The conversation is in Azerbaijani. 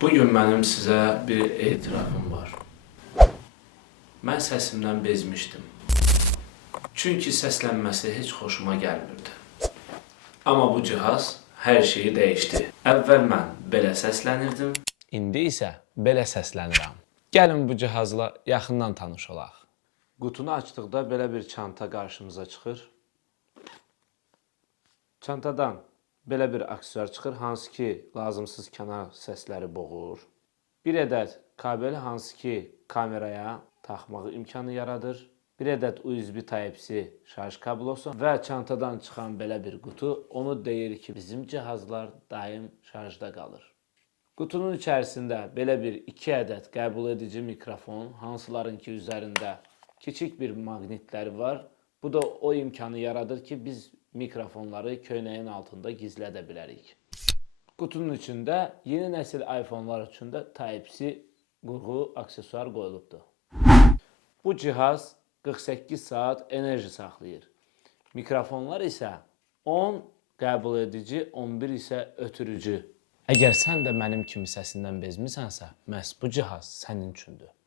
Bugün mənim sizə bir etirafım var. Mən səsimdən bezmişdim. Çünki səslənməsi heç xoşuma gəlmirdi. Amma bu cihaz hər şeyi dəyişdi. Əvvəl mən belə səslənirdim. İndi isə belə səslənirəm. Gəlin bu cihazla yaxından tanış olaq. Qutunu açdıqda belə bir çanta qarşımıza çıxır. Çantadan belə bir aksesuar çıxır, hansı ki lazımsız kənar səsləri boğur. Bir ədəd kabel, hansı ki kameraya taxmağı imkanı yaradır. Bir ədəd USB Type-C şarj kablosu və çantadan çıxan belə bir qutu onu deyir ki, bizim cihazlar daim şarjda qalır. Qutunun içərisində belə bir 2 ədəd qəbul edici mikrofon, hansıların ki üzərində kiçik bir maqnitləri var. Bu da o imkanı yaradır ki, biz mikrofonları köynəyin altında gizlədə bilərik. Qutunun içində yeni nəsil iPhone-lar üçün də Type-C qurğu aksesuar qoyulubdur. Bu cihaz 48 saat enerji saxlayır. Mikrofonlar isə 10 qəbul edici, 11 isə ötürücü. Əgər sən də mənim kimi səsindən bezmisənsə, məhz bu cihaz sənin üçündür.